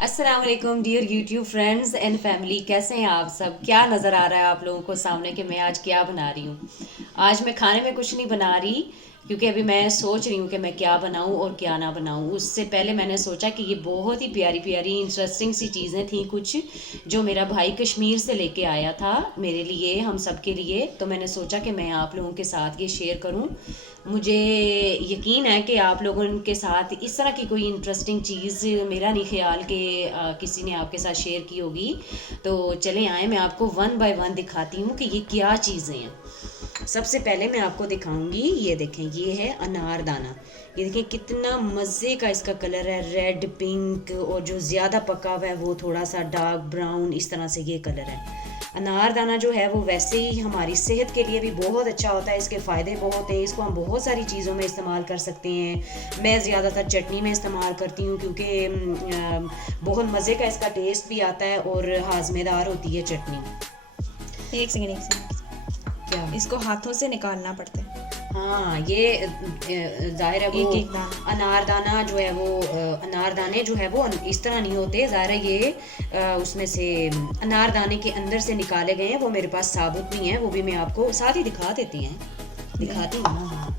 अस्सलाम वालेकुम dear YouTube friends and family, कैसे हैं आप सब। क्या नज़र आ रहा है आप लोगों को सामने कि मैं आज क्या बना रही हूँ। आज मैं खाने में कुछ नहीं बना रही क्योंकि अभी मैं सोच रही हूँ कि मैं क्या बनाऊँ और क्या ना बनाऊँ। उससे पहले मैंने सोचा कि ये बहुत ही प्यारी प्यारी इंटरेस्टिंग सी चीज़ें थी कुछ जो मेरा भाई कश्मीर से लेके आया था मेरे लिए, हम सब के लिए। तो मैंने सोचा कि मैं आप लोगों के साथ ये शेयर करूँ। मुझे यकीन है कि आप लोगों के साथ इस तरह की कोई इंटरेस्टिंग चीज़, मेरा नहीं ख्याल कि किसी ने आपके साथ शेयर की होगी। तो चलें आए, मैं आपको वन बाय वन दिखाती हूँ कि ये क्या चीज़ें हैं। सबसे पहले मैं आपको दिखाऊंगी, ये देखें, ये है अनारदाना। ये देखें कितना मज़े का इसका कलर है, रेड पिंक, और जो ज़्यादा पका हुआ है वो थोड़ा सा डार्क ब्राउन, इस तरह से ये कलर है। अनारदाना जो है वो वैसे ही हमारी सेहत के लिए भी बहुत अच्छा होता है, इसके फ़ायदे बहुत हैं। इसको हम बहुत सारी चीज़ों में इस्तेमाल कर सकते हैं। मैं ज़्यादातर चटनी में इस्तेमाल करती हूँ क्योंकि बहुत मज़े का इसका टेस्ट भी आता है और हाजमेदार होती है चटनी। एक सेकंड क्या? इसको हाथों से निकालना पड़ता है। हाँ, ये जाहिर है वो एक एक दाना। अनारदाना जो है वो अनारदाने जो है वो इस तरह नहीं होते, ज़ाहिर है ये उसमें से अनारदाने के अंदर से निकाले गए हैं। वो मेरे पास साबुत नहीं है, वो भी मैं आपको साथ ही दिखा देती हैं, दिखाती हूँ ना। हाँ,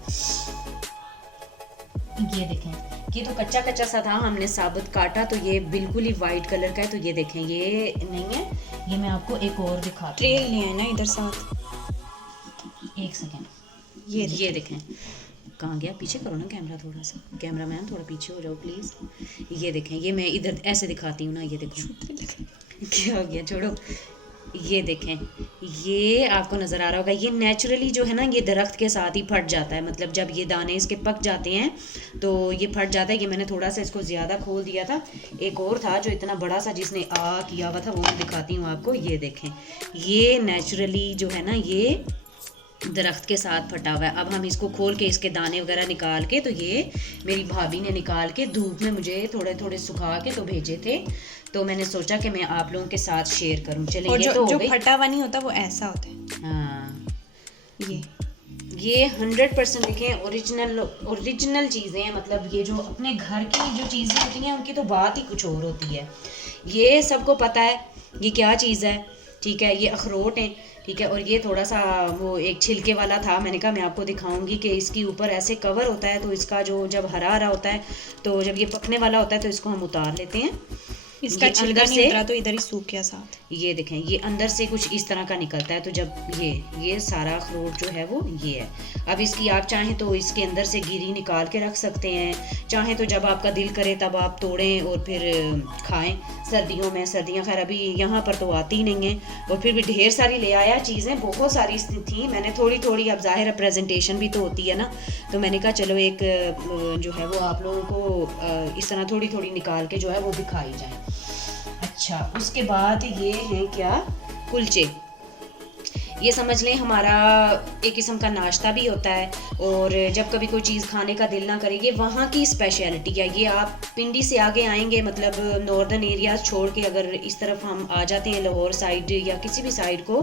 ये देखें, ये तो कच्चा कच्चा सा था, हमने साबुत काटा तो ये बिल्कुल ही वाइट कलर का है। तो ये देखें, ये नहीं है, ये मैं आपको एक और दिखाती ट्रेल नहीं है ना इधर साथ। हूँ, एक सेकेंड। ये देखें, कहाँ गया, पीछे करो ना कैमरा, थोड़ा सा कैमरा मैन थोड़ा पीछे हो जाओ प्लीज़। ये देखें, ये मैं इधर ऐसे दिखाती हूँ ना, ये देखो क्या हो गया, छोड़ो। ये देखें, ये आपको नज़र आ रहा होगा, ये नेचुरली जो है ना ये दरख्त के साथ ही फट जाता है। मतलब जब ये दाने इसके पक जाते हैं तो ये फट जाता है। ये मैंने थोड़ा सा इसको ज़्यादा खोल दिया था, एक और था जो इतना बड़ा सा जिसने किया हुआ था, वो मैं दिखाती हूँ आपको। ये देखें, ये नेचुरली जो है ना ये दरख्त के साथ फटा हुआ है। अब हम इसको खोल के इसके दाने वगैरह निकाल के, तो ये मेरी भाभी ने निकाल के धूप में मुझे थोड़े थोड़े सुखा के तो भेजे थे, तो मैंने सोचा कि मैं आप लोगों के साथ शेयर करूं। चलिए, और ये तो जो हो गई। फटा हुआ नहीं होता वो ऐसा होता है। हाँ, ये ये 100% देखें ओरिजिनल ओरिजिनल चीज़ें हैं। मतलब ये जो अपने घर की जो चीज़ें होती हैं उनकी तो बात ही कुछ और होती है। ये सबको पता है ये क्या चीज़ है, ठीक है। ये अखरोट हैं, ठीक है। और ये थोड़ा सा वो एक छिलके वाला था, मैंने कहा मैं आपको दिखाऊंगी कि इसके ऊपर ऐसे कवर होता है, तो इसका जो जब हरा हरा होता है, तो जब ये पकने वाला होता है तो इसको हम उतार लेते हैं। इसका ये छिलका अंदर नहीं से, उतरा तो इधर ही सूख गया साथ। ये देखें, ये अंदर से कुछ इस तरह का निकलता है। तो जब ये सारा अखरोट जो है वो ये है। अब इसकी आप चाहें तो इसके अंदर से गिरी निकाल के रख सकते हैं, चाहें तो जब आपका दिल करे तब आप तोड़ें और फिर खाएं। सर्दियों में, सर्दियां खैर अभी यहाँ पर तो आती ही नहीं है, और फिर भी ढेर सारी ले आया चीज़ें, बहुत सारी थी। मैंने थोड़ी थोड़ी, अब जाहिर है प्रेजेंटेशन भी तो होती है ना, तो मैंने कहा चलो एक जो है वो आप लोगों को इस तरह थोड़ी थोड़ी निकाल के जो है वो दिखाई जाए। अच्छा, उसके बाद ये है क्या, कुलचे। ये समझ लें हमारा एक किस्म का नाश्ता भी होता है, और जब कभी कोई चीज़ खाने का दिल ना करेगी, वहाँ की स्पेशलिटी है ये। आप पिंडी से आगे आएंगे, मतलब नॉर्दर्न एरियाज छोड़ के अगर इस तरफ हम आ जाते हैं, लाहौर साइड या किसी भी साइड को,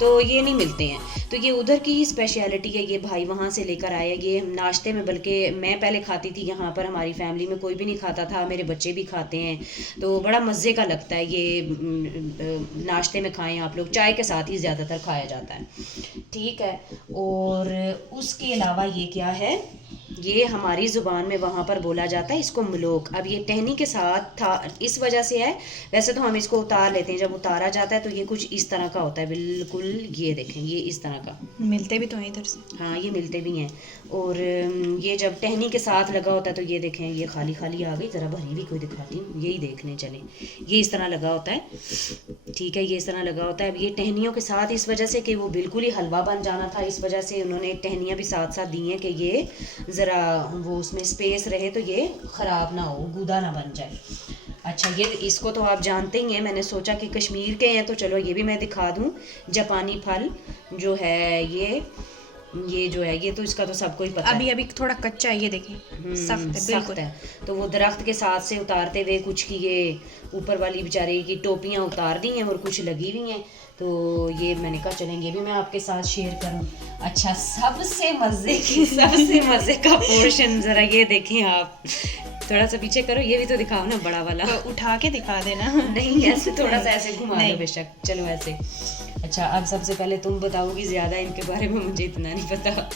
तो ये नहीं मिलते हैं। तो ये उधर की स्पेशलिटी है, ये भाई वहाँ से लेकर आया ये नाश्ते में। बल्कि मैं पहले खाती थी, यहाँ पर हमारी फैमिली में कोई भी नहीं खाता था, मेरे बच्चे भी खाते हैं, तो बड़ा मज़े का लगता है ये। नाश्ते में खाएं आप लोग, चाय के साथ ही ज़्यादातर खाया जाता है, ठीक है। और उसके अलावा ये क्या है, ये हमारी ज़ुबान में वहाँ पर बोला जाता है इसको मलोक। अब ये टहनी के साथ था, इस वजह से है। वैसे तो हम इसको उतार लेते हैं, जब उतारा जाता है तो ये कुछ इस तरह का होता है बिल्कुल। ये देखें, ये इस तरह का, मिलते भी तो हैं इधर से। हाँ ये मिलते भी हैं। और ये जब टहनी के साथ लगा होता है तो ये देखें, ये खाली खाली आ गई, ज़रा भरी भी कोई दिखाती हूँ, यही देखने चलें। ये इस तरह लगा होता है, ठीक है, ये इस तरह लगा होता है। अब ये टहनियों के साथ इस वजह से कि वो बिल्कुल ही हलवा बन जाना था, इस वजह से उन्होंने टहनियाँ भी साथ साथ दी हैं कि ये ज़रा वो उसमें स्पेस रहे, तो ये ख़राब ना हो, गूदा ना बन जाए। अच्छा, ये इसको तो आप जानते ही हैं, मैंने सोचा कि कश्मीर के हैं तो चलो ये भी मैं दिखा दूँ। जापानी फल जो है ये जो है, ये तो इसका तो सबको ही पता है। अभी अभी थोड़ा कच्चा है, ये देखिए सख्त है सख्त बिल्कुल। है। तो वो दरख्त के साथ से उतारते हुए कुछ की ये ऊपर वाली बेचारे की टोपियाँ उतार दी हैं और कुछ लगी हुई हैं, तो ये मैंने कहा चलेंगे भी मैं आपके साथ शेयर करूं। अच्छा, सबसे मज़े का पोर्शन ज़रा ये देखें आप, थोड़ा सा पीछे करो, ये भी तो दिखाओ ना बड़ा वाला। तो उठा के दिखा देना। नहीं ऐसे थोड़ा सा ऐसे घुमा नहीं। दो बेशक, चलो ऐसे। अच्छा अब सबसे पहले तुम बताओगी, ज्यादा इनके बारे में मुझे इतना नहीं पता।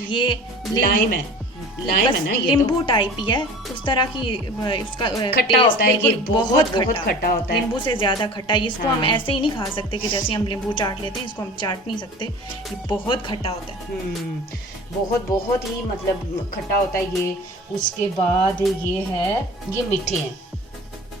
ये लाइम है, लाइम बस है ना ये तो? नींबू टाइप ही है, उस तरह की उसका खट्टा होता है ये, बिल्कुल बहुत खट्टा होता है। नींबू से ज्यादा खट्टा है। इसको हम हाँ। ऐसे ही नहीं खा सकते कि जैसे हम नींबू चाट लेते हैं, इसको हम चाट नहीं सकते, ये बहुत खट्टा होता है। बहुत बहुत ही मतलब खट्टा होता है ये। उसके बाद ये है, ये मीठे हैं,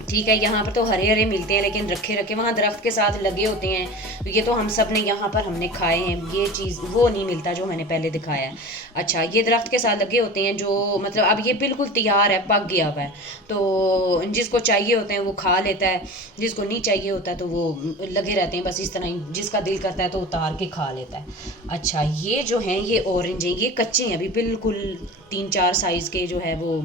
ठीक है। यहाँ पर तो हरे हरे मिलते हैं, लेकिन रखे रखे वहाँ दरख्त के साथ लगे होते हैं, तो ये तो हम सब ने यहाँ पर हमने खाए हैं। ये चीज़ वो नहीं मिलता जो मैंने पहले दिखाया है। अच्छा ये दरख्त के साथ लगे होते हैं, जो मतलब अब ये बिल्कुल तैयार है, पक गया हुआ है, तो जिसको चाहिए होते हैं वो खा लेता है, जिसको नहीं चाहिए होता तो वो लगे रहते हैं बस इस तरह ही, जिसका दिल करता है तो उतार के खा लेता है। अच्छा ये जो हैं ये ऑरेंज हैं, ये कच्चे हैं अभी बिल्कुल, 3-4 साइज़ के जो है वो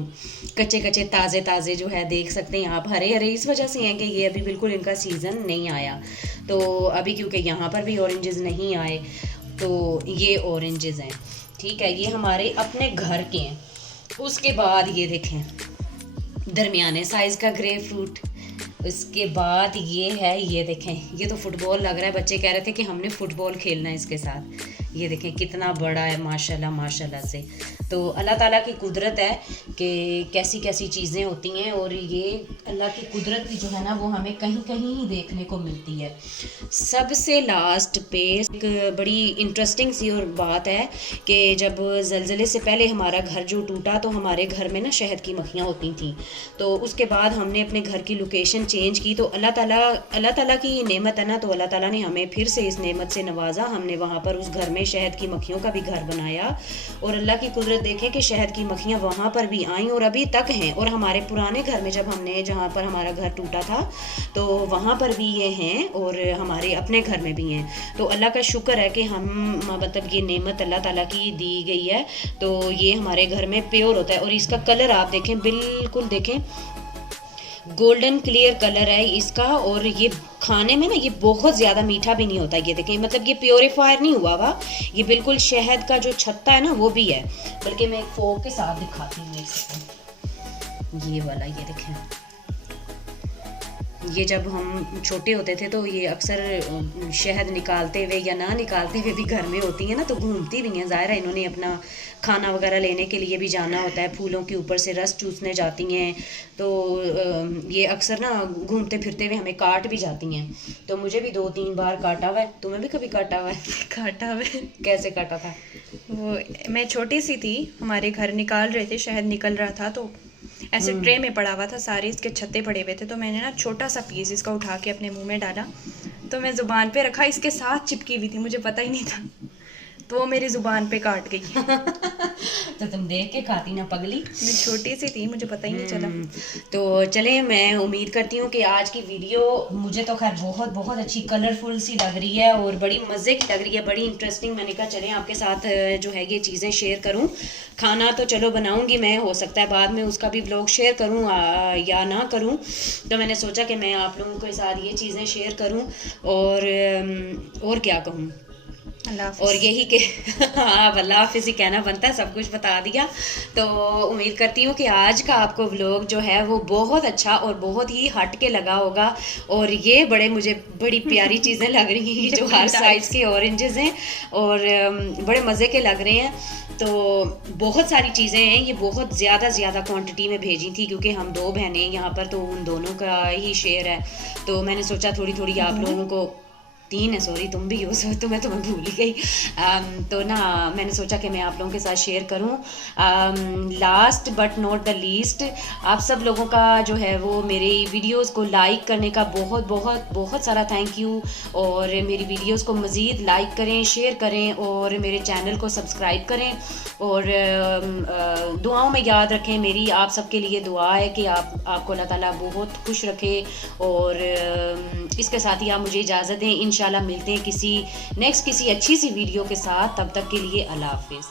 कच्चे कच्चे ताज़े ताज़े जो है, देख सकते हैं आप। हरे हरे इस वजह से हैं कि ये अभी बिल्कुल इनका सीज़न नहीं आया, तो अभी क्योंकि यहाँ पर भी ऑरेंजेस नहीं आए तो ये ऑरेंजेस हैं, ठीक है। ये हमारे अपने घर के हैं। उसके बाद ये देखें दरमियाने साइज़ का ग्रेप फ्रूट। उसके बाद ये है, ये देखें, ये तो फुटबॉल लग रहा है, बच्चे कह रहे थे कि हमने फुटबॉल खेलना है इसके साथ। ये देखें कितना बड़ा है माशाल्लाह माशाल्लाह से। तो अल्लाह ताला की कुदरत है कि कैसी कैसी चीज़ें होती हैं, और ये अल्लाह की कुदरत भी जो है ना वो हमें कहीं कहीं ही देखने को मिलती है। सबसे लास्ट पे एक बड़ी इंटरेस्टिंग सी और बात है कि जब ज़लज़ले से पहले हमारा घर जो टूटा, तो हमारे घर में ना शहद की मक्खियाँ होती थी, तो उसके बाद हमने अपने घर की लोकेशन चेंज की, तो अल्लाह ताला की नेमत है ना, तो अल्लाह ताला ने हमें फिर से इस नेमत से नवाजा। हमने वहाँ पर उस घर में शहद की मक्खियों का भी घर बनाया, और अल्लाह की कुदरत देखें कि शहद की मक्खियाँ वहाँ पर भी आईं और अभी तक हैं। और हमारे पुराने घर में जब हमने, जहाँ पर हमारा घर टूटा था, तो वहाँ पर भी ये हैं, और हमारे अपने घर में भी हैं। तो अल्लाह का शुक्र है कि हम मतलब ये नेमत अल्लाह ताला की दी गई है, तो ये हमारे घर में प्योर होता है। और इसका कलर आप देखें, बिल्कुल देखें गोल्डन क्लियर कलर है इसका, और ये खाने में ना ये बहुत ज़्यादा मीठा भी नहीं होता। ये देखें मतलब ये प्योरीफायर नहीं हुआ हुआ, ये बिल्कुल शहद का जो छत्ता है ना वो भी है। बल्कि मैं एक फोक के साथ दिखाती हूँ, एक सेकंड, ये वाला, ये देखें। ये जब हम छोटे होते थे तो ये अक्सर शहद निकालते हुए या ना निकालते हुए भी घर में होती हैं ना, तो घूमती भी हैं। ज़ाहिर है इन्होंने अपना खाना वगैरह लेने के लिए भी जाना होता है, फूलों के ऊपर से रस चूसने जाती हैं, तो ये अक्सर ना घूमते फिरते हुए हमें काट भी जाती हैं। तो मुझे भी 2-3 बार काटा हुआ है, तुम्हें भी कभी काटा हुआ है? काटा हुआ। कैसे काटा था? वो मैं छोटी सी थी, हमारे घर निकाल रहे थे, शहद निकल रहा था, तो ऐसे ट्रे में पड़ा हुआ था, सारे इसके छत्ते पड़े हुए थे, तो मैंने ना छोटा सा पीस इसका उठा के अपने मुंह में डाला, तो मैं ज़ुबान पे रखा, इसके साथ चिपकी हुई थी, मुझे पता ही नहीं था, तो वो मेरी ज़ुबान पे काट गई। तो तुम देख के खाती ना पगली। मैं छोटी सी थी, मुझे पता ही नहीं चला। तो चले, मैं उम्मीद करती हूँ कि आज की वीडियो मुझे तो खैर बहुत बहुत अच्छी कलरफुल सी लग रही है और बड़ी मज़े की लग रही है, बड़ी इंटरेस्टिंग। मैंने कहा चलें आपके साथ जो है ये चीज़ें शेयर करूँ। खाना तो चलो बनाऊँगी मैं, हो सकता है बाद में उसका भी व्लॉग शेयर करूँ या ना करूँ, तो मैंने सोचा कि मैं आप लोगों के साथ ये चीज़ें शेयर करूँ। और क्या कहूँ, और यही कि हाँ अल्लाह हाफिज़ ही कहना बनता है, सब कुछ बता दिया। तो उम्मीद करती हूँ कि आज का आपको व्लॉग जो है वो बहुत अच्छा और बहुत ही हट के लगा होगा। और ये मुझे बड़ी प्यारी चीज़ें लग रही हैं जो हर साइज़ के ऑरेंजेस हैं और बड़े मज़े के लग रहे हैं। तो बहुत सारी चीज़ें हैं, ये बहुत ज़्यादा क्वांटिटी में भेजी थी क्योंकि हम 2 बहनें यहाँ पर, तो उन दोनों का ही शेयर है, तो मैंने सोचा थोड़ी आप लोगों को 3 है, सॉरी तुम भी हो, सो तो मैं तुम्हें भूल ही गई। तो ना मैंने सोचा कि मैं आप लोगों के साथ शेयर करूं। Last but not the least, आप सब लोगों का जो है वो मेरी वीडियोस को लाइक करने का बहुत सारा थैंक यू। और मेरी वीडियोस को मज़ीद लाइक करें, शेयर करें और मेरे चैनल को सब्सक्राइब करें। और दुआओं में याद रखें, मेरी आप सबके लिए दुआ है कि आपको अल्लाह ताला बहुत खुश रखे। और इसके साथ ही आप मुझे इजाज़त दें, इंशाल्लाह मिलते हैं किसी अच्छी सी वीडियो के साथ। तब तक के लिए अल्लाह हाफिज़।